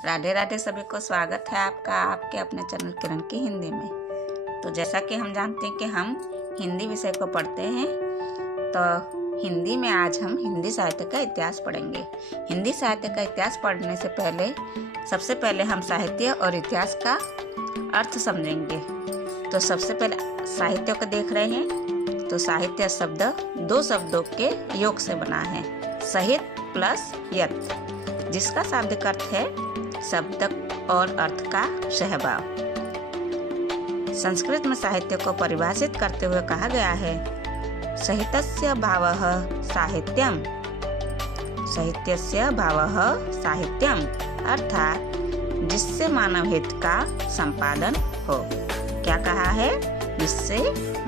राधे राधे सभी को स्वागत है आपका आपके अपने चैनल किरण की हिंदी में। तो जैसा कि हम जानते हैं कि हम हिंदी विषय को पढ़ते हैं, तो हिंदी में आज हम हिंदी साहित्य का इतिहास पढ़ेंगे। हिंदी साहित्य का इतिहास पढ़ने से पहले सबसे पहले हम साहित्य और इतिहास का अर्थ समझेंगे। तो सबसे पहले साहित्य को देख रहे हैं, तो साहित्य शब्द दो शब्दों के योग से बना है, सहित प्लस यत, जिसका शाब्दिक अर्थ है शब्द और अर्थ का सहभाव। संस्कृत में साहित्य को परिभाषित करते हुए कहा गया है, साहित्यस्य भावः साहित्यम, साहित्यस्य भावः साहित्यम, अर्थात जिससे मानव हित का संपादन हो। क्या कहा है? जिससे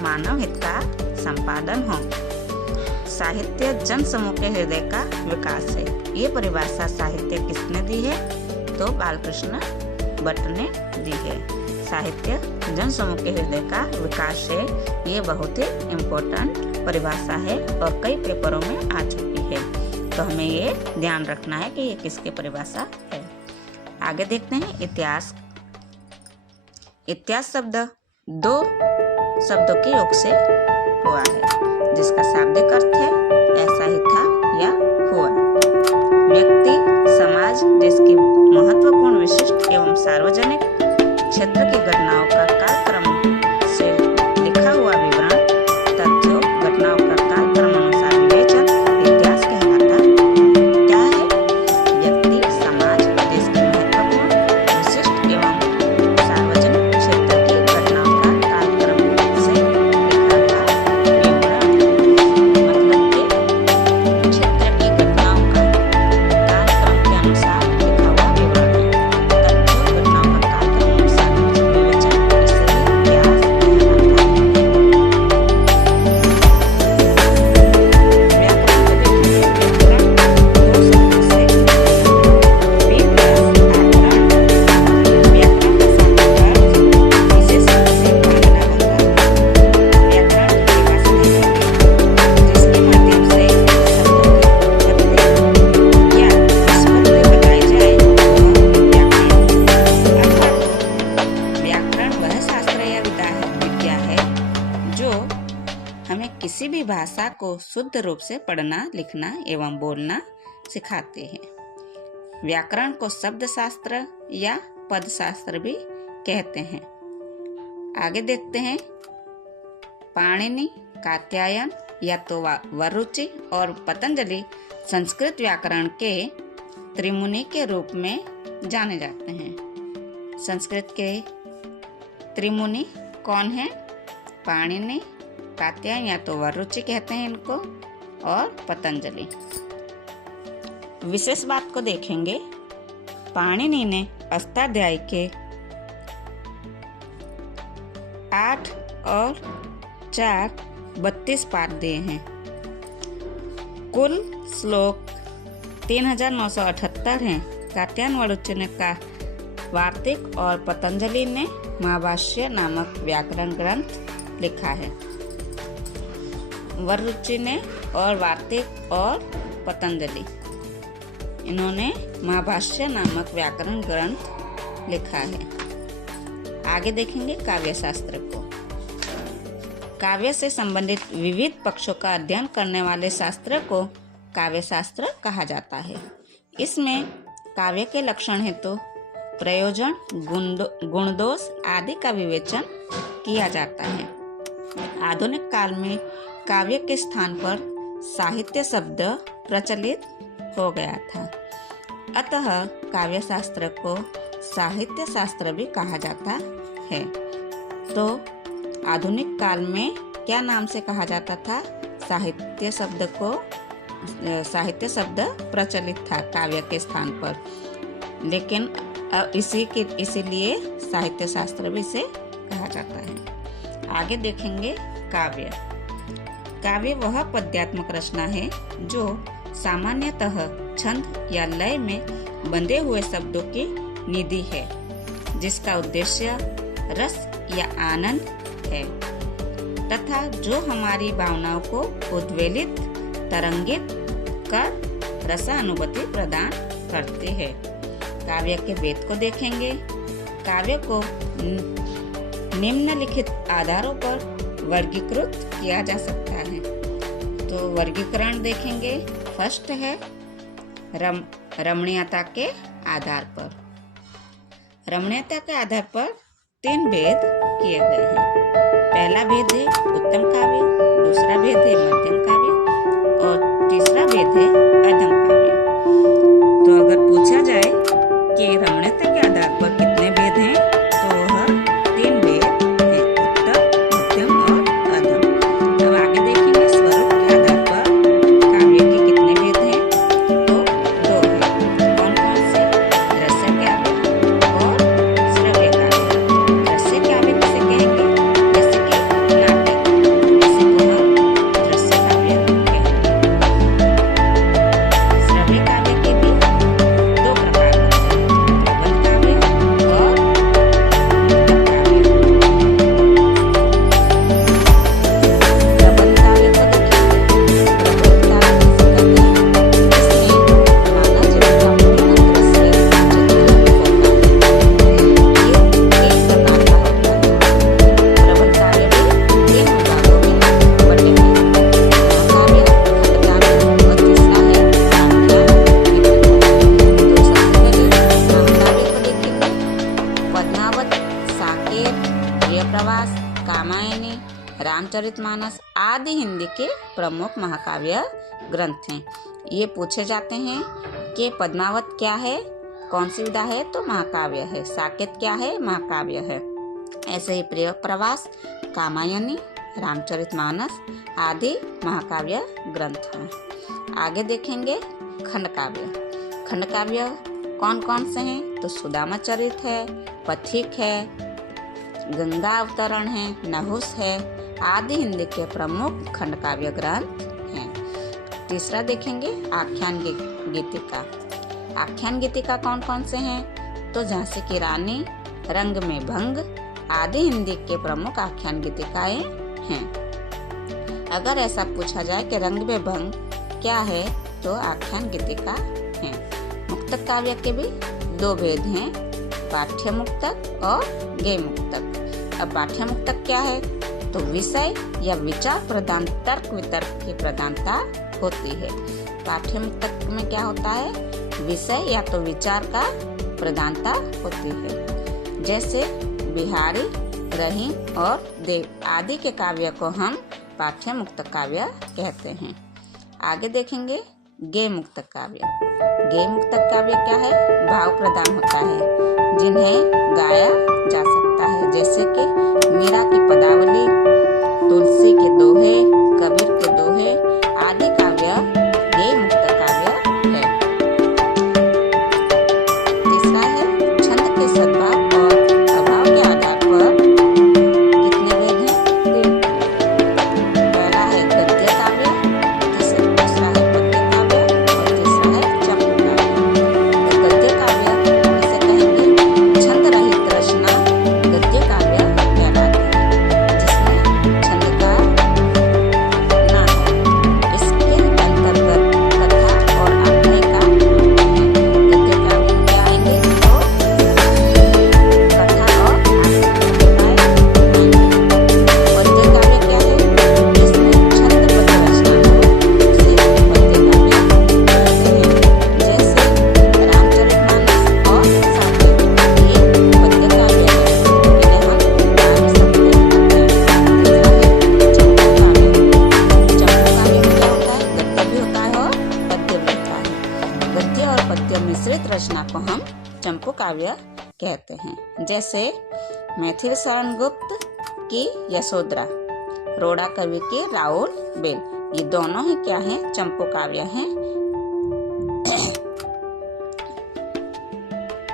मानव हित का संपादन हो। साहित्य जन समूह के हृदय का विकास है। ये परिभाषा साहित्य किसने दी है? तो बालकृष्ण भट्ट ने दी है। साहित्य जन समूह के हृदय का विकास है। ये बहुत ही इम्पोर्टेंट परिभाषा है और कई पेपरों में आ चुकी है, तो हमें ये ध्यान रखना है कि ये किसकी परिभाषा है। आगे देखते हैं इतिहास। इतिहास शब्द दो शब्दों के योग से हुआ है, जिसका शाब्दिक अर्थ है ऐसा ही था या हुआ। व्यक्ति, समाज, देश की महत्वपूर्ण, विशिष्ट एवं सार्वजनिक क्षेत्र की घटनाओं का कालक्रम से लिखा हुआ विवरण, तथ्यों, घटनाओं का कालक्रम अनुसार विवेचन इतिहास कहलाता है। क्या है? व्यक्ति, समाज, देश की महत्वपूर्ण, विशिष्ट एवं सार्वजनिक क्षेत्र की घटनाओं का कालक्रम से लिखा हुआ विवरण, मतलब कि क्षेत्र की घटनाओं का कालक्रम के अनुसार लिखा हुआ विवरण, तथ्यों, घटनाओं का कालक्रम अनुसार विवेचन, इसे इतिहास कहलाता है। व्याकरण को देखिए। व्याकरण दो शब्दों से व्याकरण का शाब्दिक अर्थ विशेष रूप से मानना होता है। व्याकरण की परिभाषा देखेंगे, जिसके माध्यम से शब्दों की उत्पत्ति या निष्पत्ति बताई जाए, वह व्याकरण। अर्थात व्याकरण वह शास्त्र या विद्या है जो हमें किसी भी भाषा को शुद्ध रूप से पढ़ना, लिखना एवं बोलना सिखाती है। व्याकरण को शब्द शास्त्र या पद शास्त्र भी कहते हैं। आगे देखते हैं। पाणिनि, कात्यायन या तो वरुचि और पतंजलि संस्कृत व्याकरण के त्रिमुनि के रूप में जाने जाते हैं। संस्कृत के त्रिमुनि कौन है? पाणिनि, कात्यायन या तो वरुचि कहते हैं इनको, और पतंजलि। विशेष बात को देखेंगे। पाणिनि ने अष्टाध्यायी के 8 और 4 32 पाठ दिए हैं। कुल श्लोक 3978 हैं। कात्यायन वरुचि ने का वार्तिक और पतंजलि ने महाभाष्य नामक व्याकरण ग्रंथ लिखा है। वरुचि ने और वार्तिक और पतंजलि, इन्होंने महाभाष्य नामक व्याकरण ग्रंथ लिखा है। आगे देखेंगे काव्य शास्त्र को। काव्य से संबंधित विविध पक्षों का अध्ययन करने वाले शास्त्र को काव्य शास्त्र कहा जाता है। इसमें काव्य के लक्षण हेतु प्रयोजन, गुणदोष आदि का विवेचन किया जाता है। आधुनिक काल में काव्य के स्थान पर साहित्य शब्द प्रचलित हो गया था, अतः काव्य शास्त्र को साहित्य शास्त्र भी कहा जाता है। तो आधुनिक काल में क्या नाम से कहा जाता था? साहित्य शब्द प्रचलित था काव्य के स्थान पर, लेकिन इसीलिए साहित्य शास्त्र भी इसे कहा जाता है। आगे देखेंगे काव्य। काव्य वह पद्यात्मक रचना है जो सामान्यतः छंद या लय में बंधे हुए शब्दों की निधि है, जिसका उद्देश्य रस या आनंद है, तथा जो हमारी भावनाओं को उद्वेलित, तरंगित कर रसानुभूति प्रदान करती है। काव्य के भेद को देखेंगे। काव्य को निम्नलिखित आधारों पर वर्गीकृत किया जा सकता है। तो वर्गीकरण देखेंगे। फर्स्ट है रमणीयता के आधार पर। रमणीयता के आधार पर 3 भेद किए गए हैं। पहला भेद है उत्तम काव्य, दूसरा भेद है मध्यम काव्य और तीसरा भेद है अधम काव्य। तो अगर पूछा जाए कि रमणीयता के आधार पर कितने भेद हैं, तो वह 3 भेद हैं, उत्तम, मध्यम और अधम। अब आगे देखेंगे स्वरूप के आधार पर काव्य के कितने भेद हैं, तो 2 हैं। कौन कौन से? दृश्य काव्य और श्रव्य काव्य। दृश्य काव्य किसे कहेंगे? जैसे कि नाटक, इसे को हम दृश्य काव्य कहेंगे। श्रव्य काव्य के भी 2 प्रकार होते हैं, प्रबंध काव्य और मुक्तक काव्य। प्रबंध काव्य को देखेंगे। प्रबंध काव्य किसे कहते हैं? इसमें मानव जीवन का वर्णन दृश्य चित्र होता है। ये 3 प्रकार का होता है। प्रबंध काव्य भी 3 विभागों में बटे हैं, महाकाव्य, खंडकाव्य और तीसरा है आख्यान गीतिका। तो सबसे पहले महाकाव्य को देखेंगे। पद्मावत, साकेत, प्रियप्रवास, कामायनी, रामचरितमानस आदि हिंदी के प्रमुख महाकाव्य ग्रंथ हैं। ये पूछे जाते हैं कि पद्मावत क्या है, कौन सी विधा है, तो महाकाव्य है। साकेत क्या है, महाकाव्य है। ऐसे ही प्रियप्रवास, कामायनी, रामचरितमानस आदि महाकाव्य ग्रंथ हैं। आगे देखेंगे खंडकाव्य। खंडकाव्य कौन कौन से हैं, तो सुदामा चरित है, पथिक है, गंगा अवतरण है, नहुस है आदि हिंदी के प्रमुख खंडकाव्य ग्रंथ हैं। तीसरा देखेंगे आख्यान गीतिका। आख्यान गीतिका कौन कौन से हैं, तो झांसी की रानी, रंग में भंग आदि हिंदी के प्रमुख आख्यान गीतिकाएं हैं। अगर ऐसा पूछा जाए कि रंग में भंग क्या है, तो आख्यान गीतिका है। मुक्तक काव्य के भी 2 भेद हैं, पाठ्य मुक्तक और गेय मुक्तक। अब पाठ्य मुक्तक क्या है, तो विषय या विचार प्रधान तर्क वितर्क की प्रधानता होती है। पाठ्य मुक्तक में क्या होता है, विषय या तो विचार का प्रधानता होती है। जैसे बिहारी, रहीम और देव आदि के काव्य को हम पाठ्य मुक्तक काव्य कहते हैं। आगे देखेंगे गेय मुक्तक काव्य। गेय मुक्तक काव्य क्या है, भाव प्रधान होता है, जिन्हें गाया जा सकता है। जैसे कि मीरा की पदावली, तुलसी के दोहे, कबीर के दोहे आदि काव्य गेय मुक्तक काव्य है। तीसरा है छंद के सद्भाव और अभाव के आधार पर कितने भेद हैं, 3। पहला है गद्य काव्य, दूसरा है पद्य काव्य और तीसरा है चंपू काव्य। तो गद्य काव्य इसे कहेंगे छंद रहित रचना गद्य काव्य कहलाती है, जिसमें छंद का ना हो। इसके अंतर्गत कथा और आख्यायिका आते हैं। गद्य काव्य में क्या आएंगे, तो कथा और आख्यायिकाएं आएंगी। पद्य काव्य क्या है, जिसमें छंदबद्ध रचना हो, उसे पद्य काव्य कहते हैं। जैसे रामचरितमानस और साकेत, ये पद्य काव्य है, इन्हें हम गा भी सकते हैं। तीसरा है चंपू काव्य। चंपू काव्य में क्या होता है, गद्य भी होता है और पद्य भी होता है। गद्य और पद्य मिश्रित रचना को हम चंपू काव्य कहते हैं। जैसे मैथिली शरण गुप्त की यशोधरा, रोड़ा कवि की राउल बेल, ये दोनों ही क्या हैं, चंपू काव्य हैं।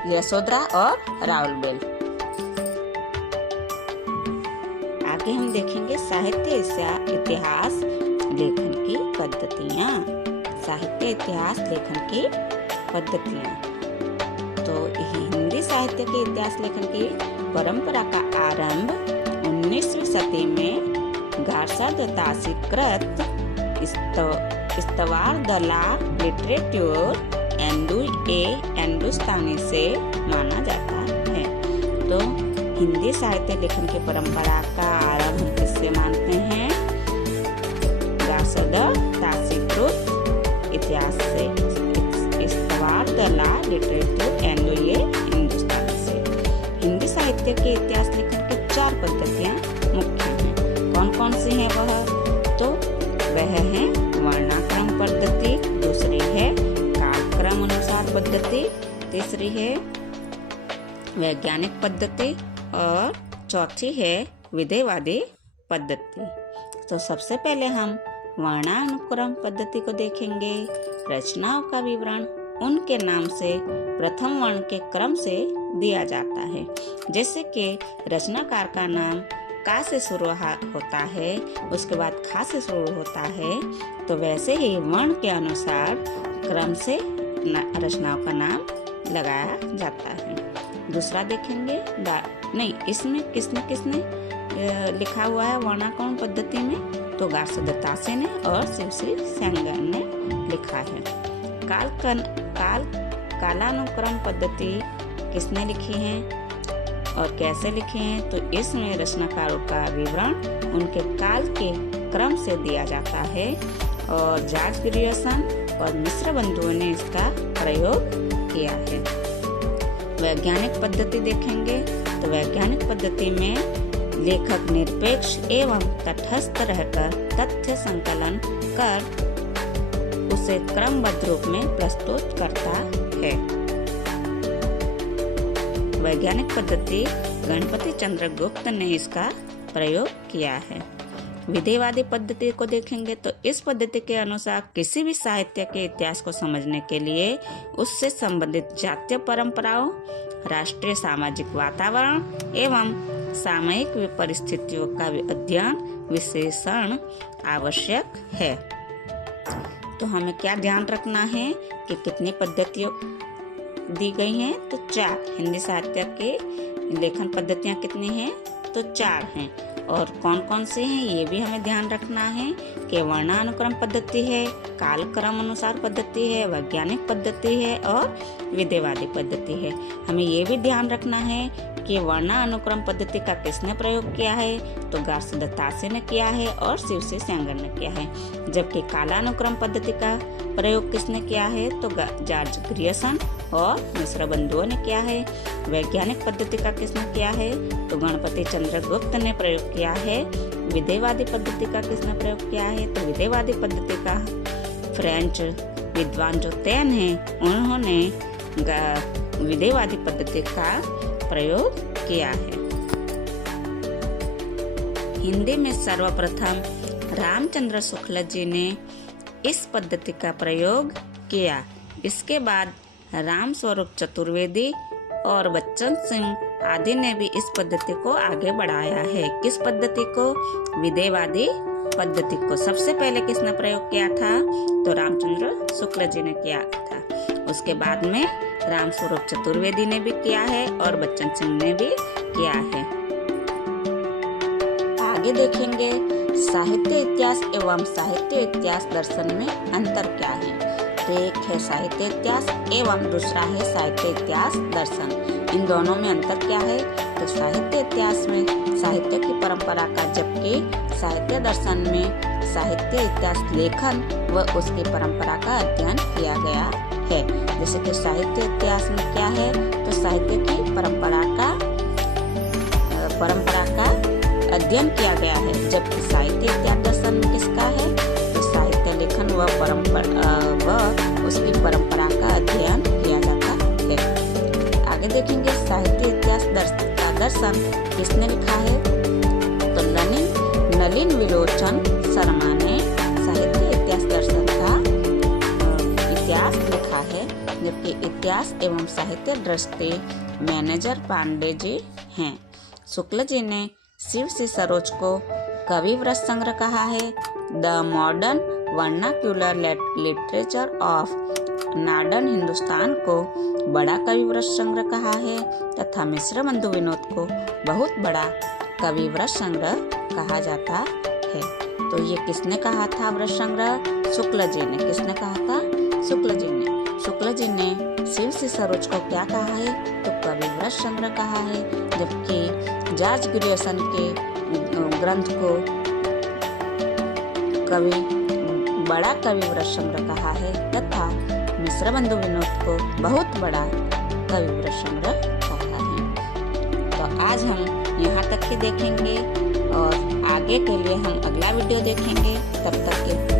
यशोधरा और राउल बेल। आगे हम देखेंगे साहित्य इतिहास लेखन की पद्धतियाँ। साहित्य इतिहास लेखन की पद्धतियाँ। तो हिंदी साहित्य के इतिहास लेखन की परंपरा का आरंभ 19वीं सदी में गार्षद तासीकृत स्तवार द ला लिटरेट्यूर हिंदुस्तानी से माना जाता है। तो हिंदी साहित्य लेखन की परंपरा का आरंभ हम किससे मानते हैं? ताशीकृत इतिहास से, लिटरेचर एंड ये हिंदुस्तानी से। हिंदी साहित्य के इतिहास लेखन की 4 पद्धतियां मुख्य हैं। कौन कौन सी हैं वह? तो वह है वर्णाक्रम पद्धति, दूसरी है कालक्रम अनुसार पद्धति, तीसरी है वैज्ञानिक पद्धति और चौथी है विधेयवादी पद्धति। तो सबसे पहले हम वर्णानुक्रम पद्धति को देखेंगे। रचनाओं का विवरण उनके नाम से प्रथम वर्ण के क्रम से दिया जाता है। जैसे कि रचनाकार का नाम का से शुरू होता है, उसके बाद खा से शुरू होता है, तो वैसे ही वर्ण के अनुसार क्रम से रचनाओं का नाम लगाया जाता है। दूसरा देखेंगे, नहीं इसमें किसने लिखा हुआ है वर्णानुक्रम पद्धति में? तो गार्सद तासे ने और शिवश्री सेंगर ने लिखा है। कालानुक्रम पद्धति किसने लिखी है और कैसे लिखे हैं? तो इसमें रचनाकारों का विवरण उनके काल के क्रम से दिया जाता है और जॉर्ज ग्रियर्सन और मिश्र बंधुओं ने इसका प्रयोग किया है। वैज्ञानिक पद्धति देखेंगे तो वैज्ञानिक पद्धति में लेखक निरपेक्ष एवं तटस्थ रहकर तथ्य संकलन कर उसे क्रमबद्ध रूप में प्रस्तुत करता है। वैज्ञानिक पद्धति गणपति चंद्र गुप्त ने इसका प्रयोग किया है। विधेयवादी पद्धति को देखेंगे तो इस पद्धति के अनुसार किसी भी साहित्य के इतिहास को समझने के लिए उससे संबंधित जातीय परंपराओं, राष्ट्रीय सामाजिक वातावरण एवं सामयिक परिस्थितियों का अध्ययन विश्लेषण आवश्यक है। तो हमें क्या ध्यान रखना है कि कितनी पद्धतियों दी गई हैं? तो 4। हिंदी साहित्य के लेखन पद्धतियां कितनी हैं? तो 4 हैं। और कौन कौन से हैं ये भी हमें ध्यान रखना है कि वर्णानुक्रम पद्धति है, कालक्रम अनुसार पद्धति है, वैज्ञानिक पद्धति है और विधेयवादी पद्धति है। हमें ये भी ध्यान रखना है कि वर्णानुक्रम पद्धति का किसने प्रयोग किया है? तो गार्सद तासे ने किया है और शिवश्री सेंगर ने किया है। जबकि कालानुक्रम पद्धति का प्रयोग किसने किया है? तो जॉर्ज ग्रियर्सन और मिश्र बंधुओं ने किया है। वैज्ञानिक पद्धति का किसने किया है? तो गणपति चंद्र गुप्त ने प्रयोग किया है। विधेयवादी पद्धति का किसने प्रयोग किया है? तो विधेयवादी पद्धति का फ्रेंच विद्वान जो तैन है उन्होंने विधेयवादी पद्धति का प्रयोग किया है। हिंदी में सर्वप्रथम रामचंद्र शुक्ल जी ने इस पद्धति का प्रयोग किया। इसके बाद राम स्वरूप चतुर्वेदी और बच्चन सिंह आदि ने भी इस पद्धति को आगे बढ़ाया है। किस पद्धति को? विधेयवादी पद्धति को। सबसे पहले किसने प्रयोग किया था? तो रामचंद्र शुक्ल जी ने किया था। उसके बाद में राम स्वरूप चतुर्वेदी ने भी किया है और बच्चन सिंह ने भी किया है। आगे देखेंगे साहित्य इतिहास एवं साहित्य इतिहास दर्शन में अंतर क्या है। एक है साहित्य इतिहास एवं दूसरा है साहित्य इतिहास दर्शन। इन दोनों में अंतर क्या है? तो साहित्य इतिहास में साहित्य की परंपरा का, जबकि साहित्य दर्शन में साहित्य इतिहास लेखन व उसकी परंपरा का अध्ययन किया गया है। जैसे कि साहित्य इतिहास में क्या है? तो साहित्य की परंपरा का अध्ययन किया गया है, जबकि साहित्य इतिहास दर्शन में किसका है? तो साहित्य लेखन व उसकी परंपरा का अध्ययन किया जाता है। आगे देखेंगे साहित्य इतिहास का दर्शन किसने लिखा है? तो नलिन विलोचन शर्मा ने साहित्य इतिहास दर्शन का इतिहास लिखा है, जबकि इतिहास एवं साहित्य दृष्टि मैनेजर पांडे जी हैं। शुक्ल जी ने शिवश्री सरोज को कवि व्रत संग्रह कहा है। The modern vernacular literature of northern Hindustan को बड़ा कवि व्रत संग्रह कहा है तथा मिश्र बंधु विनोद को बहुत बड़ा कवि व्रत संग्रह कहा जाता है। तो ये किसने कहा था व्रत संग्रह? शुक्ल जी ने। किसने कहा था? शुक्ल जी ने। शुक्ल जी ने शिव से सरोज को क्या कहा है, तो कवि वृषचंद्र कहा है। जबकि जॉर्ज ग्रियर्सन के ग्रंथ को बड़ा कवि वृषचंद्र कहा है तथा मिश्र बंधु विनोद को बहुत बड़ा कवि वृषचंद्र कहा है। तो आज हम यहाँ तक ही देखेंगे और आगे के लिए हम अगला वीडियो देखेंगे। तब तक के